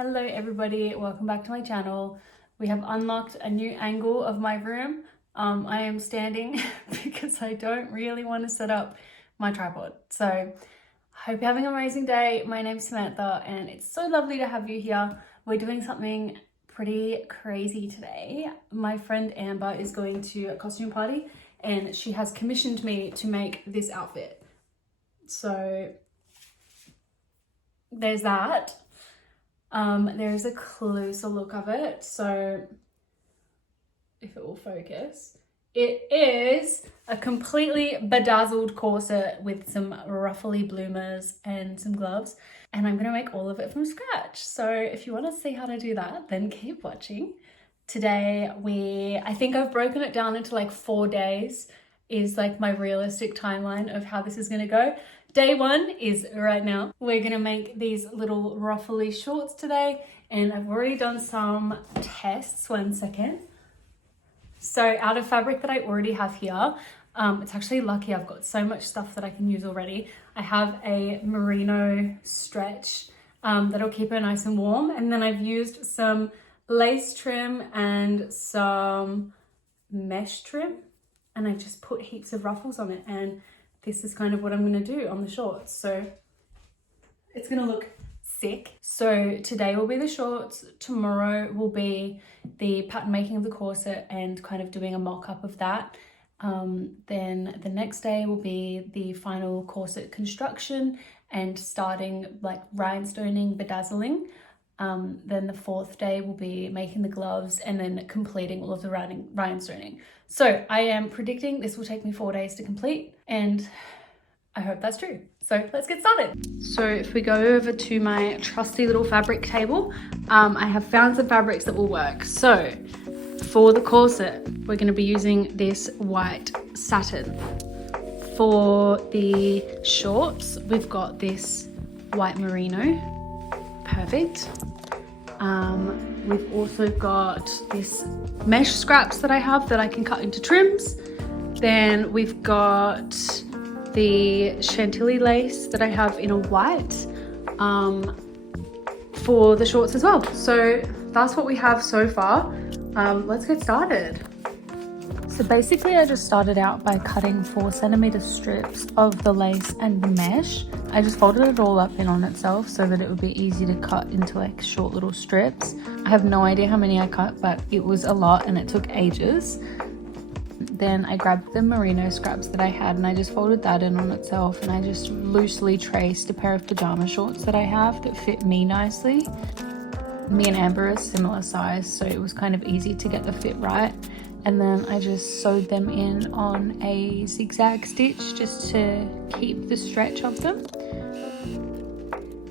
Hello everybody, welcome back to my channel. We have unlocked a new angle of my room. I am standing because I don't really want to set up my tripod. So I hope you're having an amazing day. My name's Samantha and it's so lovely to have you here. We're doing something pretty crazy today. My friend Amber is going to a costume party and she has commissioned me to make this outfit. So there's that. There's a closer look of it, so if it will focus, it is a completely bedazzled corset with some ruffly bloomers and some gloves, and I'm gonna make all of it from scratch. So if you want to see how to do that, then keep watching. Today I think I've broken it down into like 4 days is like my realistic timeline of how this is gonna go. Day one is right now. We're gonna make these little ruffly shorts today, and I've already done some tests. 1 second. So out of fabric that I already have here, it's actually lucky I've got so much stuff that I can use already. I have a merino stretch that'll keep it nice and warm, and then I've used some lace trim and some mesh trim, and I just put heaps of ruffles on it, and this is kind of what I'm going to do on the shorts. So it's going to look sick. So today will be the shorts, tomorrow will be the pattern making of the corset and kind of doing a mock-up of that. Then the next day will be the final corset construction and starting like rhinestoning, bedazzling. Then the 4th day will be making the gloves and then completing all of the rhinestoning. So I am predicting this will take me 4 days to complete, and I hope that's true. So let's get started. So if we go over to my trusty little fabric table, I have found some fabrics that will work. So for the corset, we're going to be using this white satin. For the shorts, we've got this white merino. Perfect. We've also got this mesh scraps that I have that I can cut into trims. Then we've got the chantilly lace that I have in a white for the shorts as well. So that's what we have so far. Let's get started. So basically I just started out by cutting 4cm strips of the lace and the mesh. I just folded it all up in on itself so that it would be easy to cut into like short little strips. I have no idea how many I cut, but it was a lot and it took ages. Then I grabbed the merino scraps that I had and I just folded that in on itself, and I just loosely traced a pair of pajama shorts that I have that fit me nicely. Me and Amber are similar size, so it was kind of easy to get the fit right. And then I just sewed them in on a zigzag stitch just to keep the stretch of them.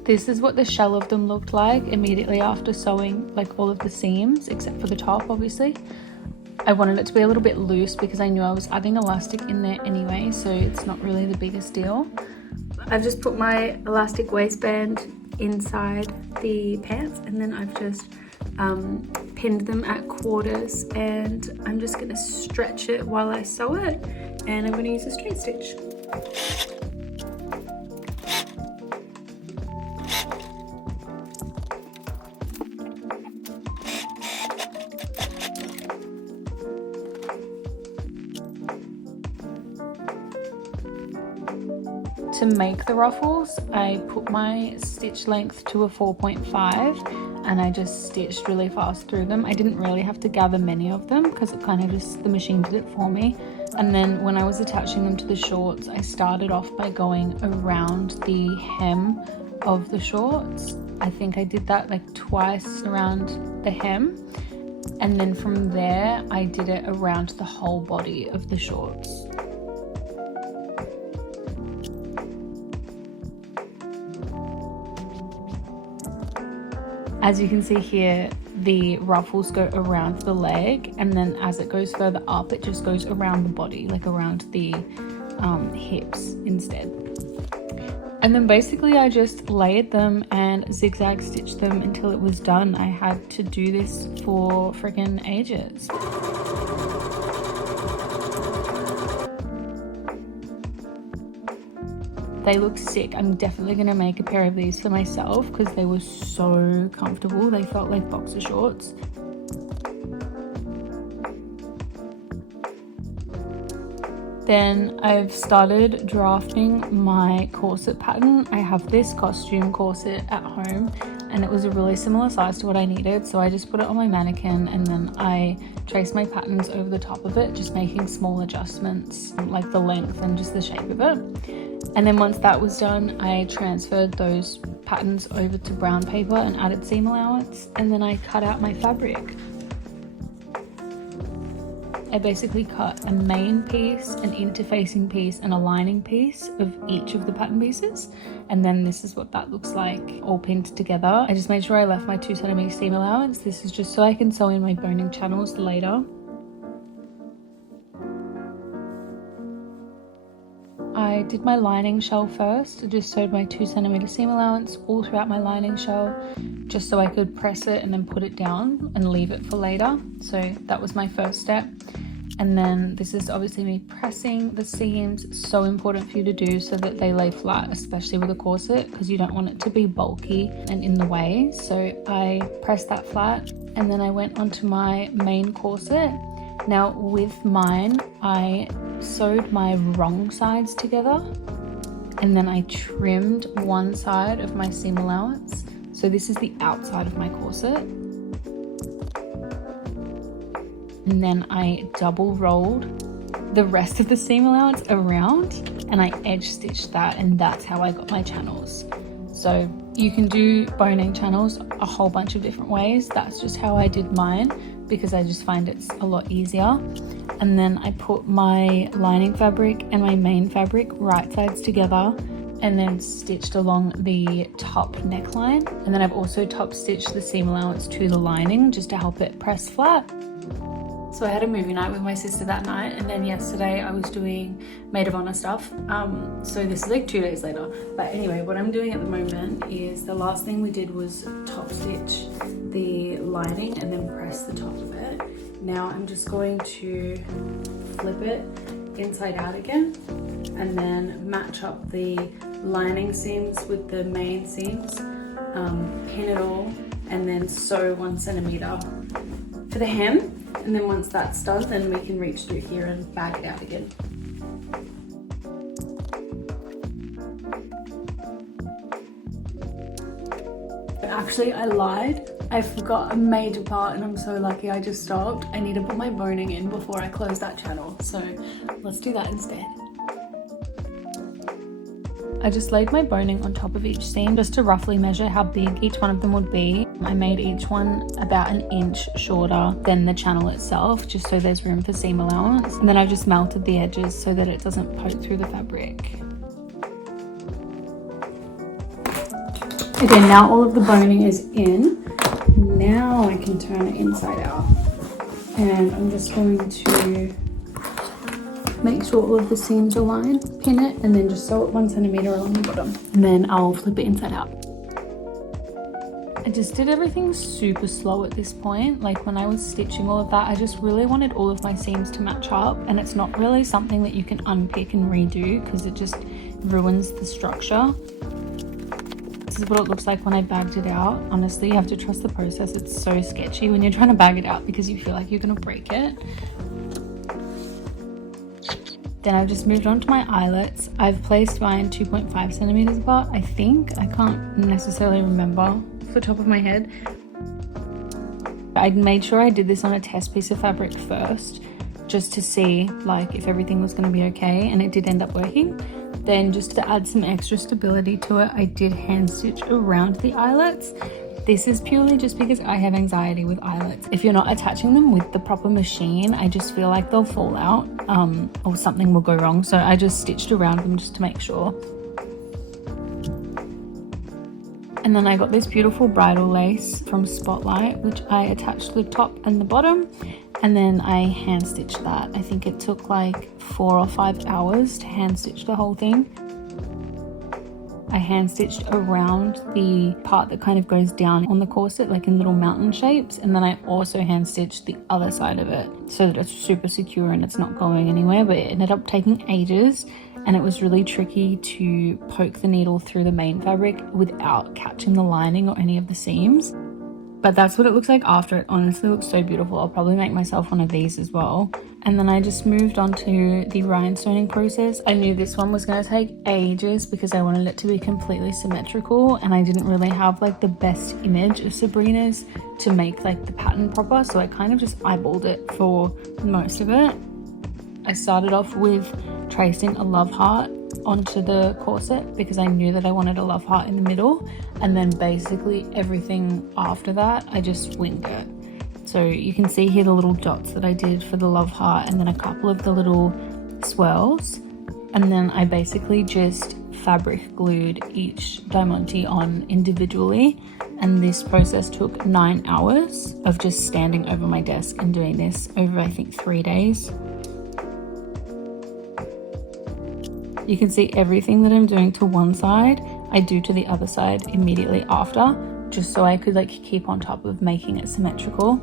This is what the shell of them looked like immediately after sewing like all of the seams, except for the top obviously. I wanted it to be a little bit loose because I knew I was adding elastic in there anyway, so it's not really the biggest deal. I've just put my elastic waistband inside the pants, and then I've just pinned them at quarters, and I'm just going to stretch it while I sew it, and I'm going to use a straight stitch. To make the ruffles, I put my stitch length to a 4.5 and I just stitched really fast through them. I didn't really have to gather many of them because it kind of just, the machine did it for me. And then when I was attaching them to the shorts, I started off by going around the hem of the shorts. I think I did that like twice around the hem. And then from there, I did it around the whole body of the shorts. As you can see here, the ruffles go around the leg, and then as it goes further up, it just goes around the body, like around the hips instead. And then basically I just layered them and zigzag stitched them until it was done. I had to do this for freaking ages. They look sick. I'm definitely gonna make a pair of these for myself because they were so comfortable. They felt like boxer shorts. Then I've started drafting my corset pattern. I have this costume corset at home and it was a really similar size to what I needed, so I just put it on my mannequin and then I traced my patterns over the top of it, just making small adjustments like the length and just the shape of it. And then once that was done, I transferred those patterns over to brown paper and added seam allowance, and then I cut out my fabric. I basically cut a main piece, an interfacing piece, and a lining piece of each of the pattern pieces. And then this is what that looks like all pinned together. I just made sure I left my 2 cm seam allowance. This is just so I can sew in my boning channels later. I did my lining shell first. I just sewed my 2 cm seam allowance all throughout my lining shell, just so I could press it and then put it down and leave it for later. So that was my first step. And then this is obviously me pressing the seams. So important for you to do so that they lay flat, especially with a corset, because you don't want it to be bulky and in the way. So I pressed that flat and then I went onto my main corset. Now with mine, I sewed my wrong sides together and then I trimmed one side of my seam allowance. So this is the outside of my corset. And then I double rolled the rest of the seam allowance around and I edge stitched that, and that's how I got my channels. So you can do boning channels a whole bunch of different ways. That's just how I did mine because I just find it's a lot easier. And then I put my lining fabric and my main fabric right sides together and then stitched along the top neckline. And then I've also top stitched the seam allowance to the lining just to help it press flat. So I had a movie night with my sister that night, and then yesterday I was doing maid of honor stuff. So this is like 2 days later. But anyway, what I'm doing at the moment is the last thing we did was top stitch the lining and then press the top of it. Now I'm just going to flip it inside out again and then match up the lining seams with the main seams, pin it all, and then sew 1 centimeter for the hem. And then once that's done, then we can reach through here and bag it out again. Actually, I lied. I forgot a major part and I'm so lucky I just stopped. I need to put my boning in before I close that channel. So let's do that instead. I just laid my boning on top of each seam just to roughly measure how big each one of them would be. I made each one about 1 inch shorter than the channel itself, just so there's room for seam allowance. And then I just melted the edges so that it doesn't poke through the fabric. Okay, now all of the boning is in. Now I can turn it inside out. And I'm just going to make sure all of the seams align, pin it, and then just sew it 1 centimeter along the bottom. And then I'll flip it inside out. I just did everything super slow at this point. Like when I was stitching all of that, I just really wanted all of my seams to match up, and it's not really something that you can unpick and redo because it just ruins the structure. This is what it looks like when I bagged it out. Honestly, you have to trust the process. It's so sketchy when you're trying to bag it out because you feel like you're gonna break it. Then I've just moved on to my eyelets. I've placed mine 2.5 centimeters apart, I think. I can't necessarily remember off the top of my head. I made sure I did this on a test piece of fabric first, just to see like if everything was gonna be okay, and it did end up working. Then just to add some extra stability to it, I did hand stitch around the eyelets. This is purely just because I have anxiety with eyelets. If you're not attaching them with the proper machine, I just feel like they'll fall out or something will go wrong. So I just stitched around them just to make sure. And then I got this beautiful bridal lace from Spotlight, which I attached to the top and the bottom. And then I hand stitched that. I think it took like 4 or 5 hours to hand stitch the whole thing. I hand stitched around the part that kind of goes down on the corset, like in little mountain shapes. And then I also hand stitched the other side of it so that it's super secure and it's not going anywhere, but it ended up taking ages. and it was really tricky to poke the needle through the main fabric without catching the lining or any of the seams. But that's what it looks like after. It honestly looks so beautiful. I'll probably make myself one of these as well. And then I just moved on to the rhinestoning process. I knew this one was going to take ages because I wanted it to be completely symmetrical, and I didn't really have like the best image of Sabrina's to make like the pattern proper, so I kind of just eyeballed it for most of it. I started off with tracing a love heart onto the corset because I knew that I wanted a love heart in the middle, and then basically everything after that I just winged it. So you can see here the little dots that I did for the love heart, and then a couple of the little swirls, and then I basically just fabric glued each diamante on individually, and this process took 9 hours of just standing over my desk and doing this over I think 3 days. You can see everything that I'm doing to one side, I do to the other side immediately after, just so I could like keep on top of making it symmetrical.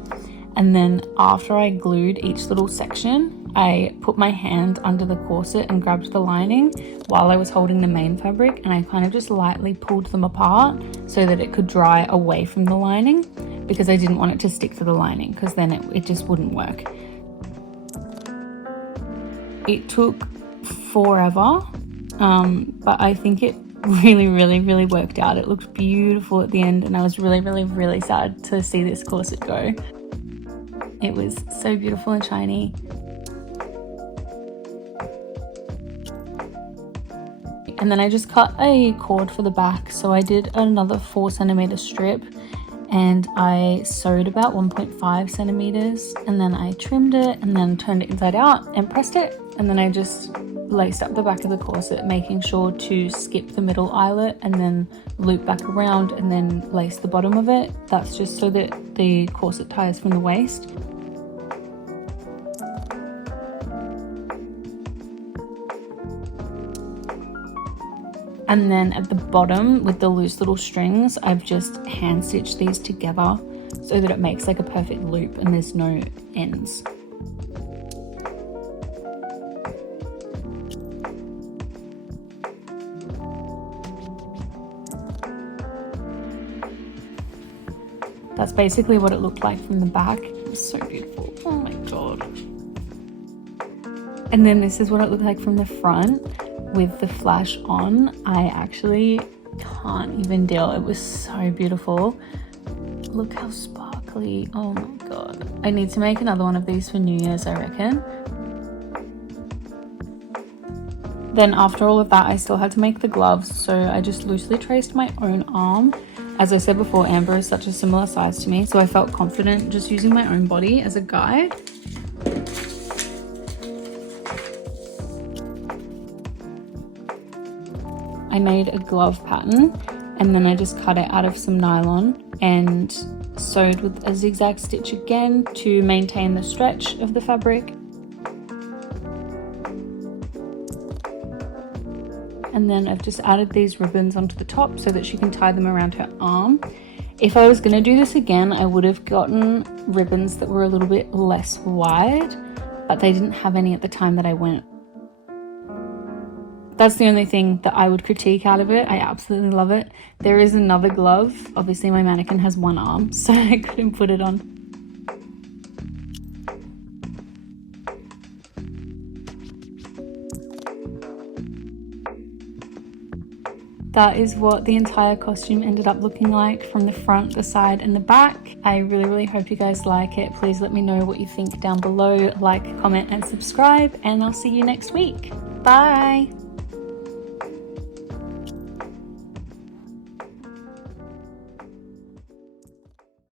And then after I glued each little section, I put my hand under the corset and grabbed the lining while I was holding the main fabric, and I kind of just lightly pulled them apart so that it could dry away from the lining, because I didn't want it to stick to the lining because then it just wouldn't work. It took forever, but I think it really worked out. It looked beautiful at the end, and I was really sad to see this corset go. It was so beautiful and shiny. And then I just cut a cord for the back, so I did another 4 centimeter strip, and I sewed about 1.5 centimeters, and then I trimmed it and then turned it inside out and pressed it, and then I just laced up the back of the corset, making sure to skip the middle eyelet and then loop back around and then lace the bottom of it. That's just so that the corset ties from the waist. And then at the bottom with the loose little strings, I've just hand stitched these together so that it makes like a perfect loop and there's no ends. That's basically what it looked like from the back. It was so beautiful. Oh my god. And then this is what it looked like from the front with the flash on. I actually can't even deal. It was so beautiful. Look how sparkly. Oh my god. I need to make another one of these for New Year's, I reckon. Then after all of that, I still had to make the gloves, so I just loosely traced my own arm. As I said before, Amber is such a similar size to me, so I felt confident just using my own body as a guide. I made a glove pattern, and then I just cut it out of some nylon and sewed with a zigzag stitch again to maintain the stretch of the fabric. And then I've just added these ribbons onto the top so that she can tie them around her arm. If I was going to do this again, I would have gotten ribbons that were a little bit less wide, but they didn't have any at the time that I went. That's the only thing that I would critique out of it. I absolutely love it. There is another glove. Obviously my mannequin has one arm, so I couldn't put it on. That is what the entire costume ended up looking like from the front, the side and the back. I really hope you guys like it. Please let me know what you think down below. Like, comment and subscribe, and I'll see you next week. Bye!